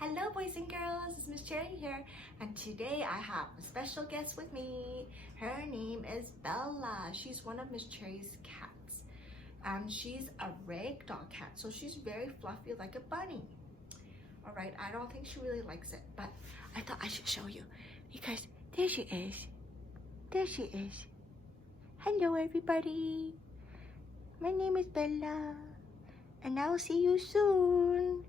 Hello boys and girls, it's Miss Cherry here, and today I have a special guest with me. Her name is Bella. She's one of Miss Cherry's cats, and she's a ragdoll cat, so she's very fluffy like a bunny. All right, I don't think she really likes it, but I thought I should show you because there she is. There she is. Hello everybody. My name is Bella, and I will see you soon.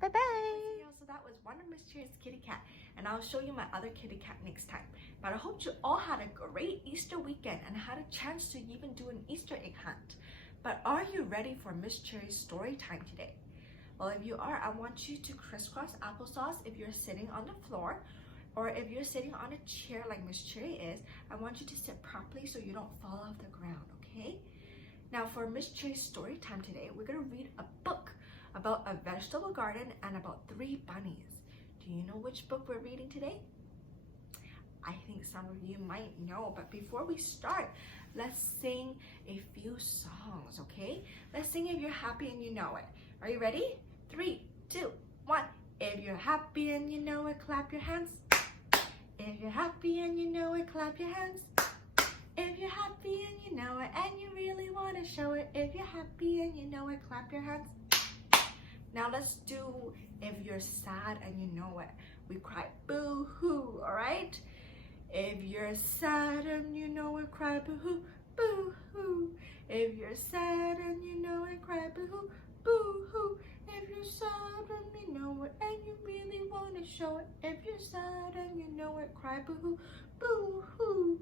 Bye-bye. So that was one of Miss Cherry's kitty cat, and I'll show you my other kitty cat next time. But I hope you all had a great Easter weekend and had a chance to even do an Easter egg hunt. But are you ready for Miss Cherry's story time today? Well, if you are, I want you to crisscross applesauce if you're sitting on the floor, or if you're sitting on a chair like Miss Cherry is, I want you to sit properly so you don't fall off the ground, okay? Now for Miss Cherry's story time today, we're gonna read a book about a vegetable garden and about 3 bunnies. Do you know which book we're reading today? I think some of you might know, but before we start, let's sing a few songs, okay? Let's sing If You're Happy and You Know It. Are you ready? 3, 2, 1. If you're happy and you know it, clap your hands. If you're happy and you know it, clap your hands. If you're happy and you know it, and you really want to show it, if you're happy and you know it, clap your hands. Now let's do if you're sad and you know it. We cry boo-hoo, all right? If you're sad and you know it, cry boo-hoo, boo-hoo. If you're sad and you know it, cry boo-hoo, boo-hoo. If you're sad and you know it, and you really want to show it, if you're sad and you know it, cry boo-hoo, boo-hoo.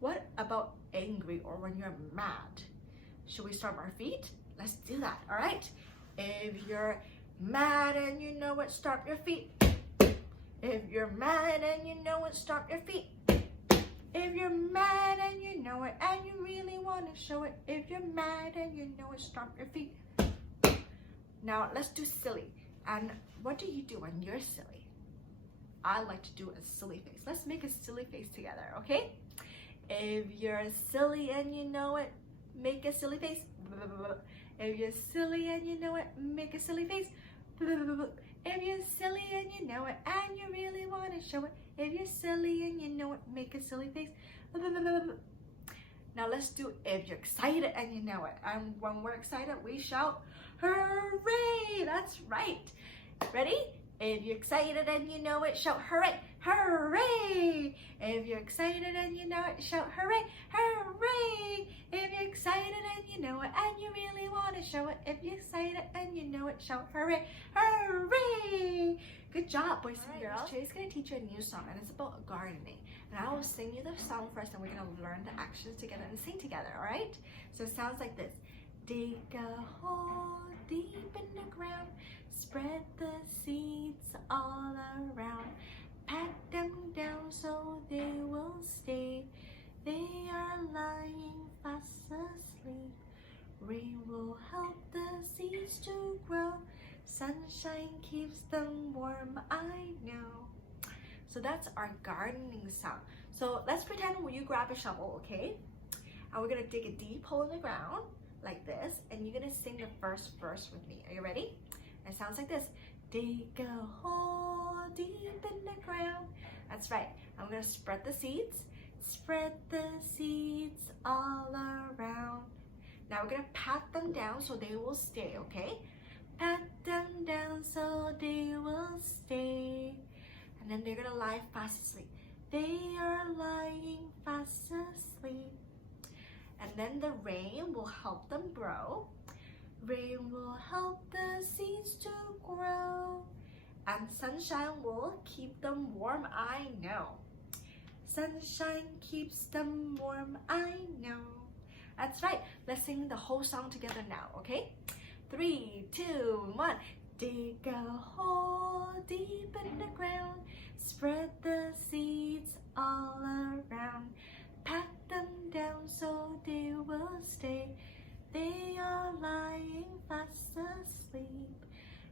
What about angry or when you're mad? Should we start our feet? Let's do that, all right? If you're mad and you know it, stomp your feet. If you're mad and you know it, stomp your feet. If you're mad and you know it, and you really want to show it, if you're mad and you know it, stomp your feet. Now let's do silly. And what do you do when you're silly? I like to do a silly face. Let's make a silly face together, okay? If you're silly and you know it, make a silly face. If you're silly and you know it, make a silly face. If you're silly and you know it, and you really want to show it, if you're silly and you know it, make a silly face. Now let's do if you're excited and you know it. And when we're excited, we shout, hooray! That's right. Ready? If you're excited and you know it, shout hooray, hooray! If you're excited and you know it, shout hooray, hooray! If you're excited and you know it, and you really want to show it, if you're excited and you know it, shout hooray, hooray! Good job, boys and girls. Cherry's gonna teach you a new song, and it's about gardening. And I will sing you the song first, and we're gonna learn the actions together and sing together, all right? So it sounds like this. Dig a hole deep in the ground, spread the seeds all around, pat them down so they will stay. They are lying fast asleep. Rain will help the seeds to grow. Sunshine keeps them warm, I know. So that's our gardening song. So let's pretend you grab a shovel, okay? And we're gonna dig a deep hole in the ground like this, and you're gonna sing the first verse with me. Are you ready? It sounds like this. Dig a hole deep in the ground. That's right. I'm gonna spread the seeds. Spread the seeds all around. Now we're gonna pat them down so they will stay, okay? Pat them down so they will stay. And then they're gonna lie fast asleep. They are lying fast asleep. And then the rain will help them grow. Rain will help the seeds to grow. And sunshine will keep them warm, I know. Sunshine keeps them warm, I know. That's right. Let's sing the whole song together now, okay? 3, 2, 1. Dig a hole deep in the ground. Spread the seeds all around. Pat them down so they will stay. They are lying fast asleep.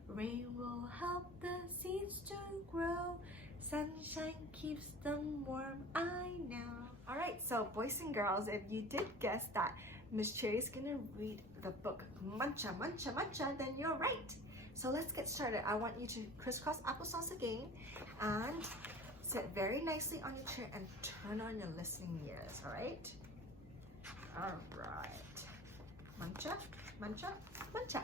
Rain will help the seeds to grow. Sunshine keeps them warm, I know. All right, so boys and girls, if you did guess that Miss Cherry's gonna read the book Muncha, Muncha, Muncha, then you're right. So let's get started. I want you to crisscross applesauce again and sit very nicely on your chair and turn on your listening ears, all right? All right. Muncha, muncha, muncha.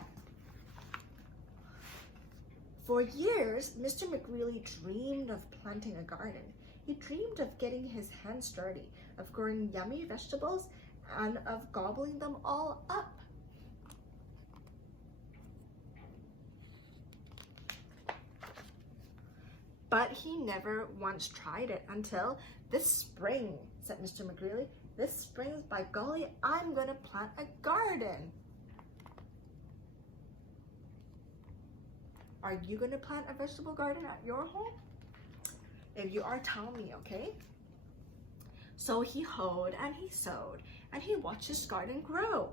For years, Mr. McGreely dreamed of planting a garden. He dreamed of getting his hands dirty, of growing yummy vegetables, and of gobbling them all up. But he never once tried it until this spring, said Mr. McGreely. This spring, by golly, I'm going to plant a garden. Are you going to plant a vegetable garden at your home? If you are, tell me, okay? So he hoed and he sowed and he watched his garden grow.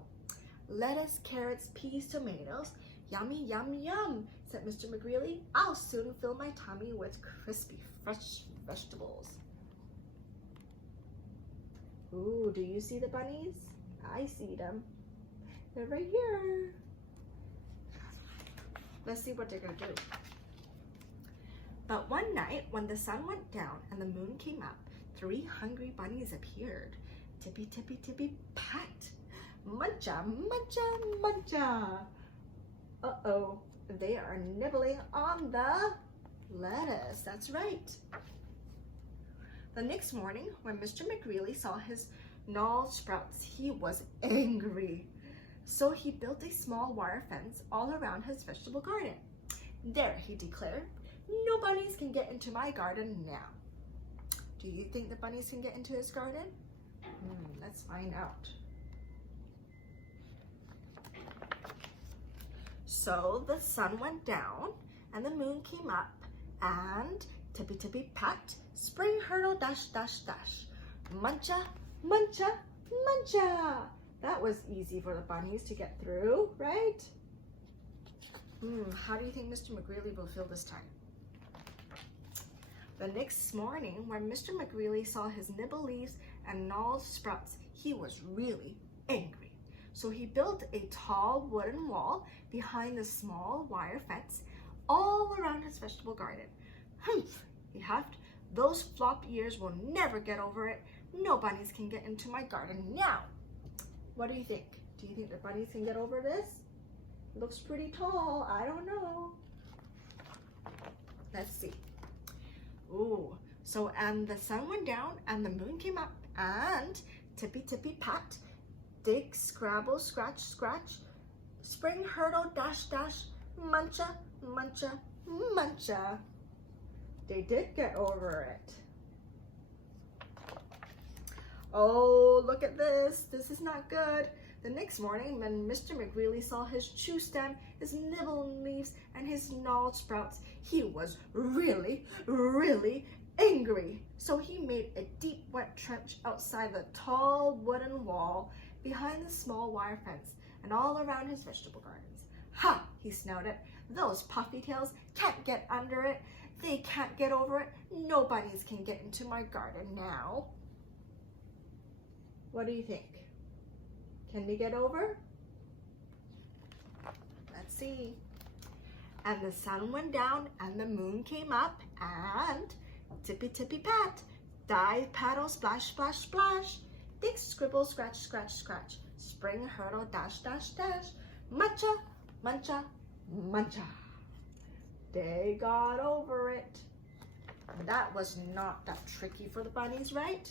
Lettuce, carrots, peas, tomatoes. Yummy, yum, yum, said Mr. McGreely. I'll soon fill my tummy with crispy, fresh vegetables. Ooh, do you see the bunnies? I see them. They're right here. Let's see what they're gonna do. But one night, when the sun went down and the moon came up, 3 hungry bunnies appeared. Tippy, tippy, tippy, pat. Muncha, muncha, muncha. Uh-oh, they are nibbling on the lettuce. That's right. The next morning, when Mr. McGreely saw his gnarled sprouts, he was angry. So he built a small wire fence all around his vegetable garden. There, he declared, no bunnies can get into my garden now. Do you think the bunnies can get into his garden? Let's find out. So the sun went down and the moon came up and tippy tippy pat, spring hurdle dash dash dash. Muncha, muncha, muncha. That was easy for the bunnies to get through, right? How do you think Mr. McGreely will feel this time? The next morning, when Mr. McGreely saw his nibble leaves and gnarled sprouts, he was really angry. So he built a tall wooden wall behind the small wire fence all around his vegetable garden. Humph, he huffed. Those flop ears will never get over it. No bunnies can get into my garden now. What do you think? Do you think the bunnies can get over this? It looks pretty tall. I don't know. Let's see. Ooh, so and the sun went down and the moon came up and tippy tippy pat, dig, scrabble, scratch, scratch, spring hurdle, dash, dash, muncha, muncha, muncha. They did get over it. Oh, look at this. This is not good. The next morning, when Mr. McGreely saw his chew stem, his nibble leaves, and his gnarled sprouts, he was really, really angry. So he made a deep, wet trench outside the tall wooden wall, behind the small wire fence, and all around his vegetable gardens. Ha! He snouted. Those puffy tails can't get under it. They can't get over it. No bunnies can get into my garden now. What do you think? Can they get over? Let's see. And the sun went down and the moon came up and tippy tippy pat, dive, paddle, splash, splash, splash, dig, scribble, scratch, scratch, scratch, spring, hurdle, dash, dash, dash, muncha, muncha, muncha. They got over it. That was not that tricky for the bunnies, right?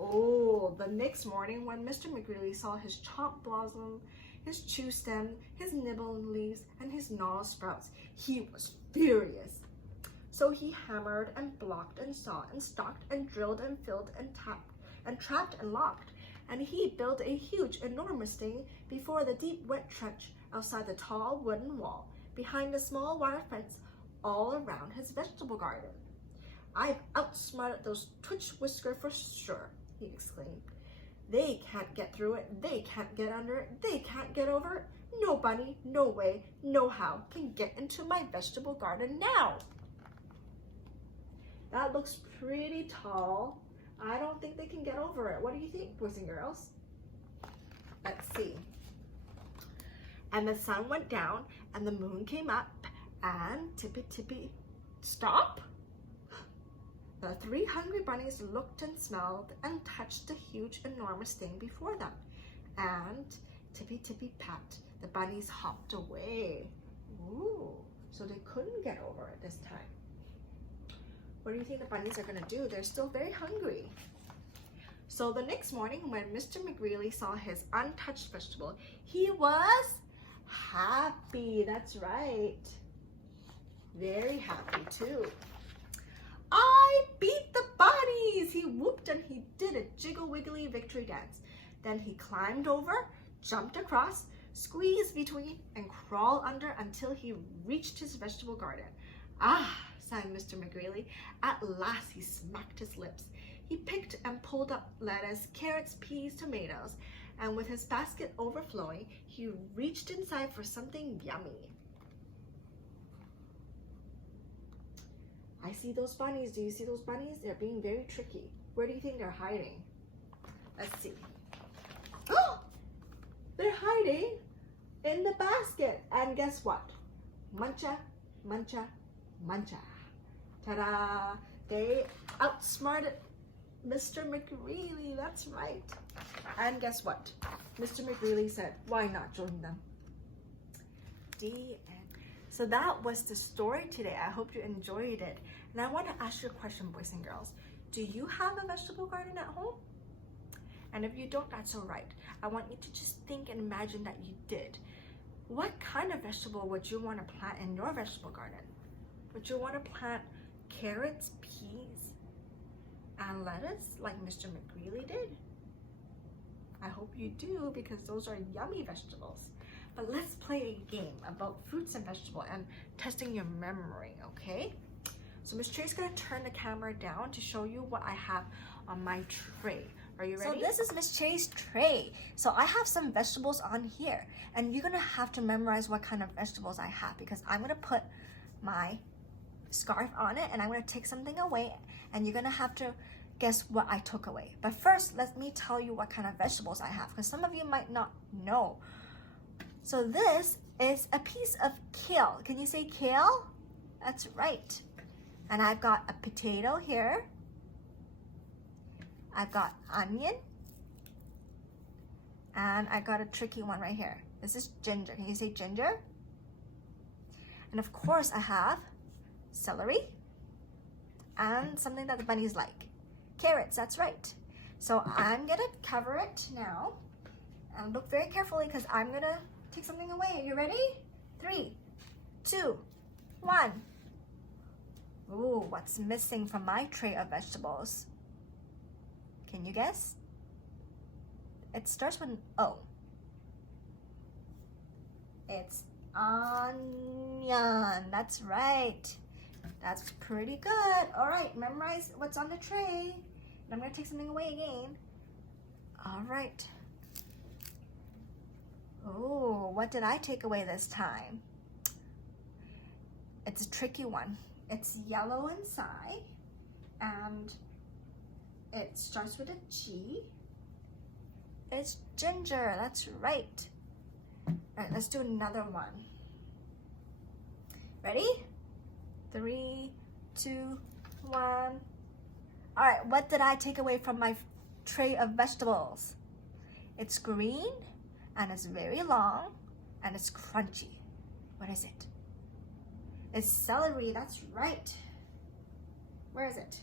Oh, the next morning when Mr. McGreely saw his chomp blossom, his chew stem, his nibble leaves, and his gnarled sprouts, he was furious. So he hammered and blocked and sawed and stalked and drilled and filled and tapped and trapped and locked. And he built a huge, enormous thing before the deep, wet trench outside the tall wooden wall, behind the small wire fence, all around his vegetable garden. I've outsmarted those twitch whisker for sure, he exclaimed. They can't get through it. They can't get under it. They can't get over it. No bunny, no way, no how can get into my vegetable garden now. That looks pretty tall. I don't think they can get over it. What do you think, boys and girls? Let's see. And the sun went down and the moon came up And tippy, stop! The 3 hungry bunnies looked and smelled and touched the huge, enormous thing before them. And tippy pat, the bunnies hopped away. Ooh, so they couldn't get over it this time. What do you think the bunnies are gonna do? They're still very hungry. So the next morning when Mr. McGreely saw his untouched vegetable, he was happy. That's right. Very happy too. I beat the bunnies! He whooped and he did a jiggle wiggly victory dance. Then he climbed over, jumped across, squeezed between, and crawled under until he reached his vegetable garden. Ah, sighed Mr. McGreely. At last he smacked his lips. He picked and pulled up lettuce, carrots, peas, tomatoes, and with his basket overflowing, he reached inside for something yummy. I see those bunnies. Do you see those bunnies? They're being very tricky. Where do you think they're hiding? Let's see. Oh! They're hiding in the basket. And guess what? Muncha, muncha, muncha. Ta-da! They outsmarted Mr. McGreely. That's right. And guess what? Mr. McGreely said, why not join them? The end. So that was the story today. I hope you enjoyed it. And I want to ask you a question, boys and girls. Do you have a vegetable garden at home? And if you don't, that's all right. I want you to just think and imagine that you did. What kind of vegetable would you want to plant in your vegetable garden? Would you want to plant carrots, peas, and lettuce like Mr. McGreely did? I hope you do, because those are yummy vegetables. But let's play a game about fruits and vegetables and testing your memory, okay? So Miss Trey's gonna turn the camera down to show you what I have on my tray. Are you ready? So this is Miss Cherry's tray. So I have some vegetables on here, and you're gonna have to memorize what kind of vegetables I have, because I'm gonna put my scarf on it and I'm gonna take something away, and you're gonna have to guess what I took away. But first, let me tell you what kind of vegetables I have, because some of you might not know. So this is a piece of kale. Can you say kale? That's right. And I've got a potato here. I've got onion. And I got a tricky one right here. This is ginger. Can you say ginger? And of course I have celery. And something that the bunnies like. Carrots, that's right. So I'm gonna cover it now. And look very carefully, because I'm gonna take something away. Are you ready? 3, 2, 1. Ooh, what's missing from my tray of vegetables? Can you guess? It starts with an O. It's onion. That's right. That's pretty good. All right, memorize what's on the tray. And I'm gonna take something away again. All right. Oh, what did I take away this time? It's a tricky one. It's yellow inside, and it starts with a G. It's ginger, that's right. All right, let's do another one. Ready? 3, 2, 1. All right, what did I take away from my tray of vegetables? It's green, and it's very long, and it's crunchy. What is it? It's celery, that's right. Where is it?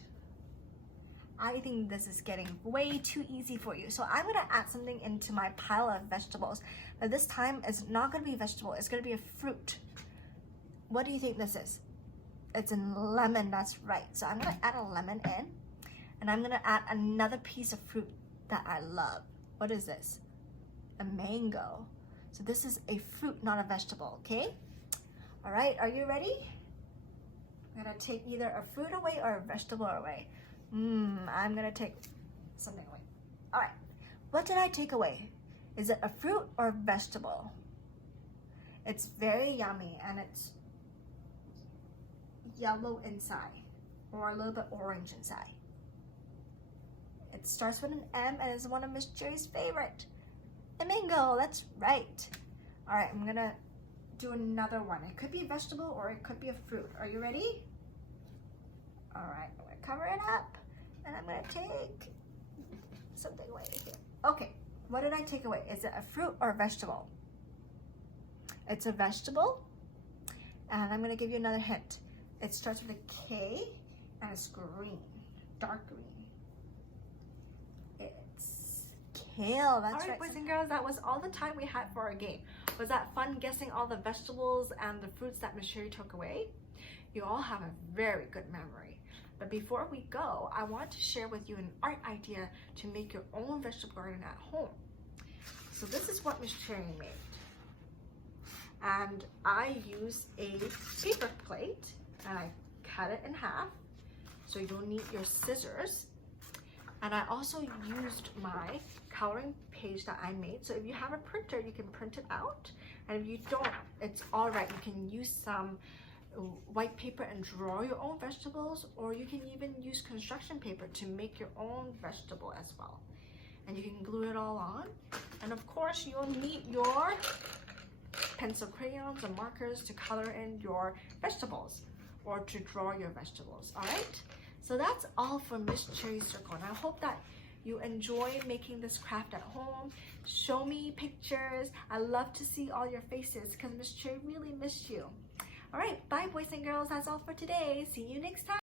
I think this is getting way too easy for you. So I'm gonna add something into my pile of vegetables. But this time it's not gonna be a vegetable, it's gonna be a fruit. What do you think this is? It's a lemon, that's right. So I'm gonna add a lemon in, and I'm gonna add another piece of fruit that I love. What is this? A mango. So this is a fruit, not a vegetable, okay? All right, are you ready? I'm gonna take either a fruit away or a vegetable away. I'm gonna take something away. All right, what did I take away? Is it a fruit or a vegetable? It's very yummy, and it's yellow inside, or a little bit orange inside. It starts with an M and is one of Miss Cherry's favorite. A mango, that's right. All right, I'm gonna do another one. It could be a vegetable or it could be a fruit. Are you ready? All right, I'm gonna cover it up and I'm gonna take something away here. Okay, what did I take away? Is it a fruit or a vegetable? It's a vegetable, and I'm gonna give you another hint. It starts with a K and it's green, dark green. It's kale, that's All right, right. boys and girls, that was all the time we had for our game. Was that fun guessing all the vegetables and the fruits that Miss Sherry took away? You all have a very good memory. But before we go, I want to share with you an art idea to make your own vegetable garden at home. So this is what Miss Cherry made. And I used a paper plate and I cut it in half. So you'll need your scissors. And I also used my coloring page that I made. So if you have a printer, you can print it out. And if you don't, it's all right. You can use some white paper and draw your own vegetables, or you can even use construction paper to make your own vegetable as well. And you can glue it all on. And of course, you'll need your pencil crayons and markers to color in your vegetables or to draw your vegetables, all right? So that's all for Miss Cherry's Circle. And I hope that you enjoy making this craft at home. Show me pictures. I love to see all your faces because Miss Cherry really missed you. All right, bye boys and girls. That's all for today. See you next time.